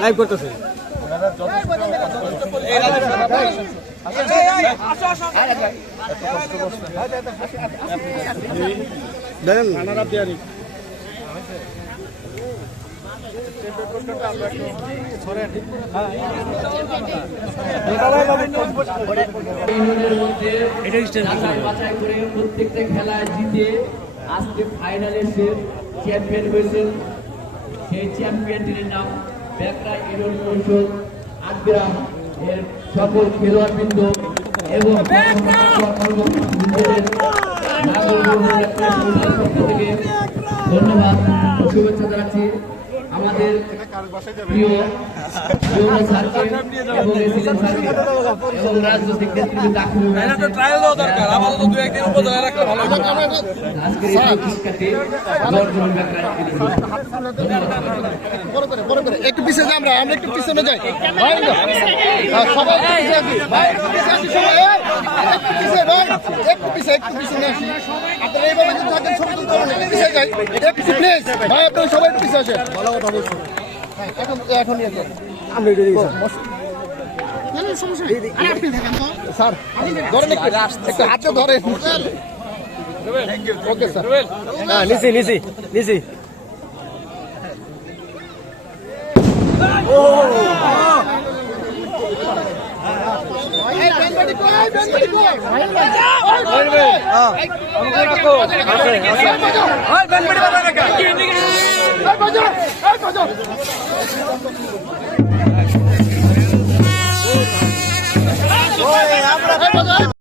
Live করতেছে প্রত্যেকটা খেলায় জিতে আজকে ফাইনালে সে চ্যাম্পিয়ন হয়েছেন। সেই চ্যাম্পিয়নটির নাম বেকরা ইউনিয়ন পরিষদ আটগ্রাম এর সকল খেলোয়াড়বৃন্দ এবং ধন্যবাদ শুভেচ্ছা জানাচ্ছি আমাদের প্রিয় স্যারকে এবং এসিলেন স্যারকে এবং রাজনৈতিক নেতৃবৃন্দ আজকের এই পুরস্কারটি বর্ধমান বেকরা একটু পিছনে আমরা একটু পিছনে যাই সবাই একটু পিছনে আসি আপনারা এইভাবে যদি থাকেন ছবি তুলতে পারেন একটু পিছিয়ে যাই একটু প্লিজ ভাই আপনারা সবাই একটু পিছিয়ে আসেন ভালো কথা বলছেন এখন আমরা স্যার ধরেন একটু হাতে ধরেন ওকে স্যার হ্যাঁ নিচে নিচে নিচে আমরা